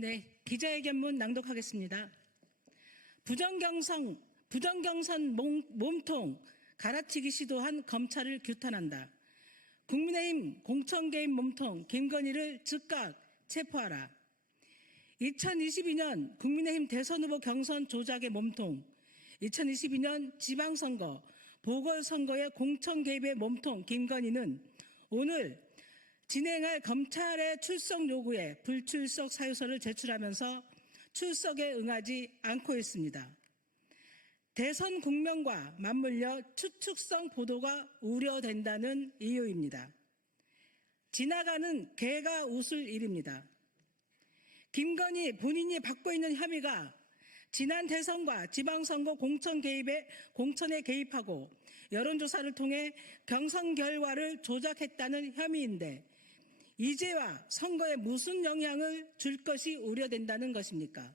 네, 기자회견문 낭독하겠습니다. 부정경선 몸통 갈아치기 시도한 검찰을 규탄한다. 국민의힘 공천개입 몸통 김건희를 즉각 체포하라. 2022년 국민의힘 대선후보 경선 조작의 몸통, 2022년 지방선거, 보궐선거의 공천개입의 몸통 김건희는 오늘 진행할 검찰의 출석 요구에 불출석 사유서를 제출하면서 출석에 응하지 않고 있습니다. 대선 국면과 맞물려 추측성 보도가 우려된다는 이유입니다. 지나가는 개가 웃을 일입니다. 김건희 본인이 받고 있는 혐의가 지난 대선과 지방선거 공천에 개입하고 여론조사를 통해 경선 결과를 조작했다는 혐의인데 이제와 선거에 무슨 영향을 줄 것이 우려된다는 것입니까?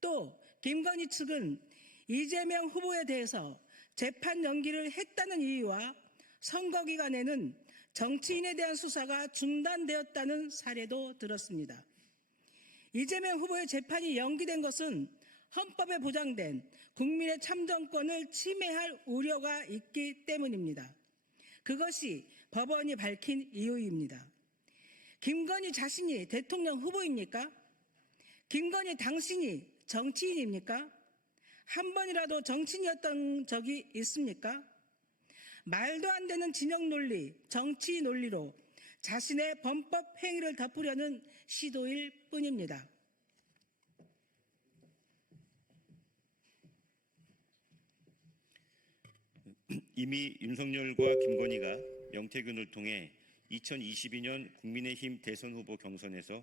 또 김건희 측은 이재명 후보에 대해서 재판 연기를 했다는 이유와 선거 기간에는 정치인에 대한 수사가 중단되었다는 사례도 들었습니다. 이재명 후보의 재판이 연기된 것은 헌법에 보장된 국민의 참정권을 침해할 우려가 있기 때문입니다. 그것이 법원이 밝힌 이유입니다. 김건희 자신이 대통령 후보입니까? 김건희 당신이 정치인입니까? 한 번이라도 정치인이었던 적이 있습니까? 말도 안 되는 진영 논리, 정치 논리로 자신의 범법 행위를 덮으려는 시도일 뿐입니다. 이미 윤석열과 김건희가 명태균을 통해 2022년 국민의힘 대선 후보 경선에서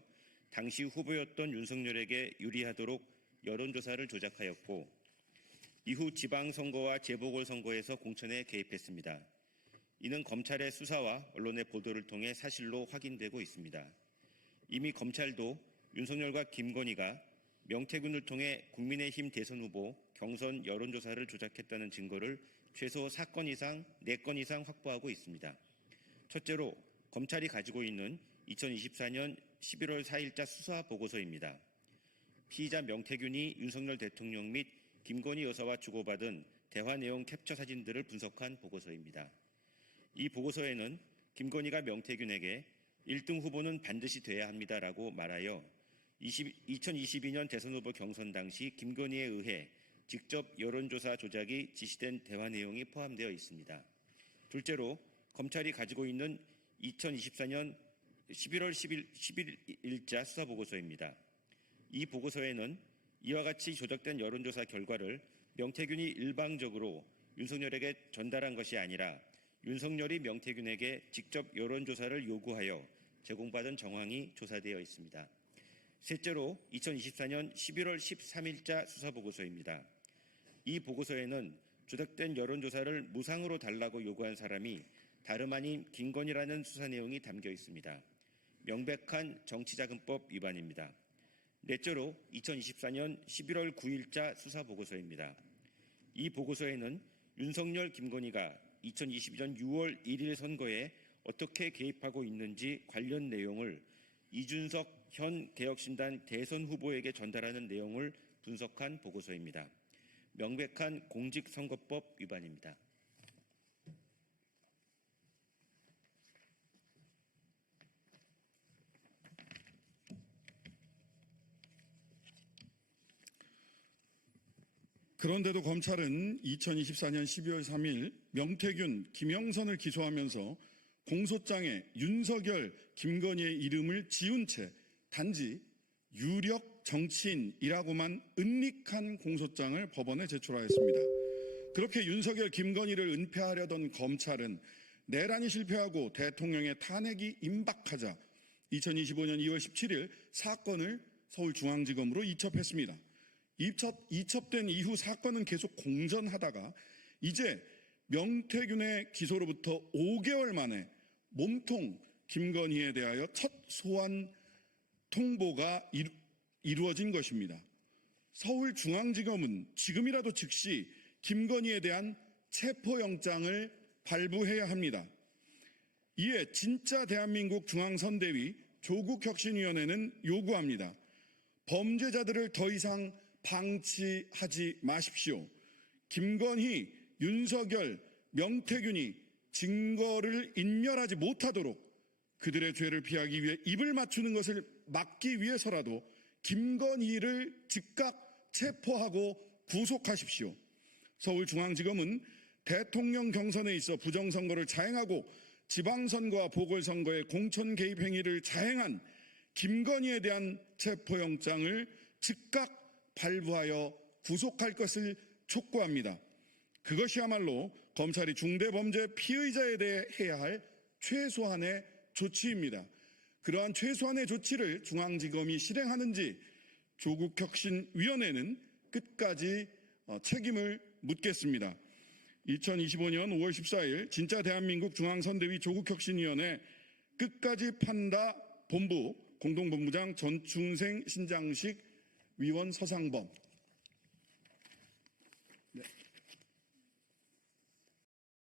당시 후보였던 윤석열에게 유리하도록 여론조사를 조작하였고 이후 지방선거와 재보궐선거에서 공천에 개입했습니다. 이는 검찰의 수사와 언론의 보도를 통해 사실로 확인되고 있습니다. 이미 검찰도 윤석열과 김건희가 명태균을 통해 국민의힘 대선 후보 경선 여론조사를 조작했다는 증거를 최소 4건 이상, 4건 이상 확보하고 있습니다. 첫째로 검찰이 가지고 있는 2024년 11월 4일자 수사 보고서입니다. 피의자 명태균이 윤석열 대통령 및 김건희 여사와 주고받은 대화 내용 캡처 사진들을 분석한 보고서입니다. 이 보고서에는 김건희가 명태균에게 1등 후보는 반드시 돼야 합니다라고 말하여 2022년 대선 후보 경선 당시 김건희에 의해 직접 여론조사 조작이 지시된 대화 내용이 포함되어 있습니다. 둘째로 검찰이 가지고 있는 2024년 11월 11일자 수사보고서입니다. 이 보고서에는 이와 같이 조작된 여론조사 결과를 명태균이 일방적으로 윤석열에게 전달한 것이 아니라 윤석열이 명태균에게 직접 여론조사를 요구하여 제공받은 정황이 조사되어 있습니다. 셋째로 2024년 11월 13일자 수사보고서입니다. 이 보고서에는 조작된 여론조사를 무상으로 달라고 요구한 사람이 다름 아닌 김건희라는 수사 내용이 담겨 있습니다. 명백한 정치자금법 위반입니다. 넷째로 2024년 11월 9일자 수사보고서입니다. 이 보고서에는 윤석열, 김건희가 2022년 6월 1일 선거에 어떻게 개입하고 있는지 관련 내용을 이준석 현 개혁신당 대선 후보에게 전달하는 내용을 분석한 보고서입니다. 명백한 공직선거법 위반입니다. 그런데도 검찰은 2024년 12월 3일 명태균, 김영선을 기소하면서 공소장에 윤석열, 김건희의 이름을 지운 채 단지 유력 정치인이라고만 은닉한 공소장을 법원에 제출하였습니다. 그렇게 윤석열, 김건희를 은폐하려던 검찰은 내란이 실패하고 대통령의 탄핵이 임박하자 2025년 2월 17일 사건을 서울중앙지검으로 이첩했습니다. 이첩된 이후 사건은 계속 공전하다가 이제 명태균의 기소로부터 5개월 만에 몸통 김건희에 대하여 첫 소환 통보가 이루어진 것입니다. 서울중앙지검은 지금이라도 즉시 김건희에 대한 체포영장을 발부해야 합니다. 이에 진짜 대한민국 중앙선대위 조국혁신위원회는 요구합니다. 범죄자들을 더 이상 방치하지 마십시오. 김건희, 윤석열, 명태균이 증거를 인멸하지 못하도록 그들의 죄를 피하기 위해 입을 맞추는 것을 막기 위해서라도 김건희를 즉각 체포하고 구속하십시오. 서울중앙지검은 대통령 경선에 있어 부정선거를 자행하고 지방선거와 보궐선거의 공천 개입 행위를 자행한 김건희에 대한 체포영장을 즉각 발부하여 구속할 것을 촉구합니다. 그것이야말로 검찰이 중대범죄 피의자에 대해 해야 할 최소한의 조치입니다. 그러한 최소한의 조치를 중앙지검이 실행하는지 조국혁신위원회는 끝까지 책임을 묻겠습니다. 2025년 5월 14일 진짜 대한민국 중앙선대위 조국혁신위원회 끝까지 판다 본부 공동본부장 전충생 신장식 위원 서상범